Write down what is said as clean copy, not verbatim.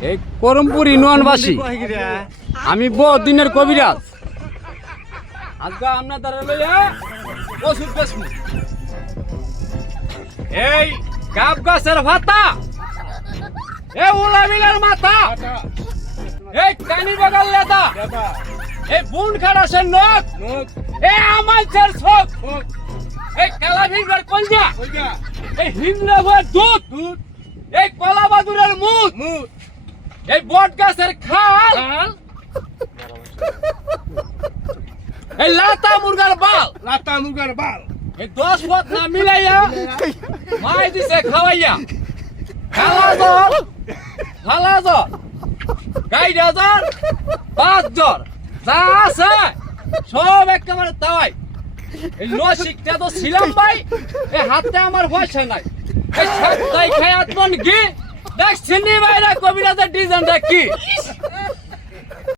এই করমপুর ইউনিয়নবাসী আমি বহুত দিনের কবিরাজ আজকে আপনার দ্বারা লইয়া ওষুধ বেচমু এই গাব গাছের ভাতা এই উলাবিলের মাথা এই কানি বাগাল লেদা এই বুন খাড়াসের নখ এই আমাইছের চোখ এই কালা ভিড়ের কলজা এই হিমরাবের দুধ এই কলা বাদুরের মুখ এই বট গাছের খাল এই লাতা মুরগার বাল এই 10 পথ না মিলাইয়া মাই দিছে খাওয়াইয়া খালা জ্বর গাইডা জ্বর বাত জ্বর যা আছে সব একেবারে তাওয়াই এই লসিকটা তো ছিলাম ভাই এই হাতে আমার পয়সা নাই এই সপ্তাহে খায়াত মন কি দেখছিনি ভাইরা কবিরাজের ডিজাইনটা কি